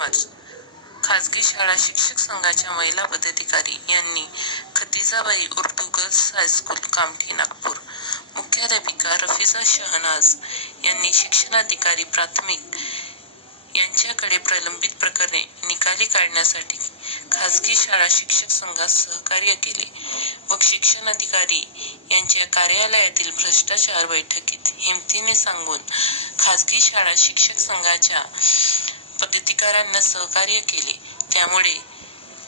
मार्च. खाजगी शाळा शिक्षक संघाच्या महिला पदाधिकारी यांनी खदिजाबाई उर्दू गर्ल्स हायस्कूल कामठी नागपूर, मुख्याध्यापिका रफिजा शहनाज यांनी शिक्षणाधिकारी प्राथमिक यांच्याकडे प्रलंबित प्रकरणे निकाली काढण्यासाठी खाजगी शाळा शिक्षक संघास सहकार्य केले व शिक्षणाधिकारी यांच्या कार्यालयातील भ्रष्टाचार बैठकीत हिमतीने सांगून खाजगी शाळा शिक्षक संघाच्या पदाधिकाऱ्यांना सहकार्य केले. त्यामुळे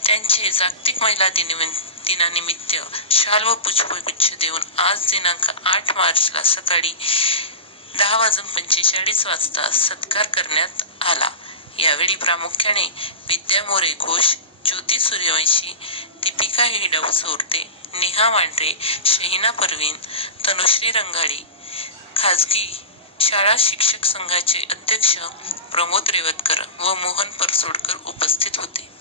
त्यांचे जागतिक महिला दिनानिमित्त शाल व पुष्पगुच्छ देऊन आज दिनांक 8 मार्चला सकाळी 10:45 सत्कार करण्यात आला. यावेळी प्रामुख्याने विद्या मोरे घोष, ज्योती सूर्यवंशी, दीपिका हिडव चोरते, नेहा मांढरे, शहिना परवीन, तनुश्री रंगाडी, खाजगी शाळा शिक्षक संघाचे अध्यक्ष प्रमोद रेवतकर व मोहन परसोडकर उपस्थित होते.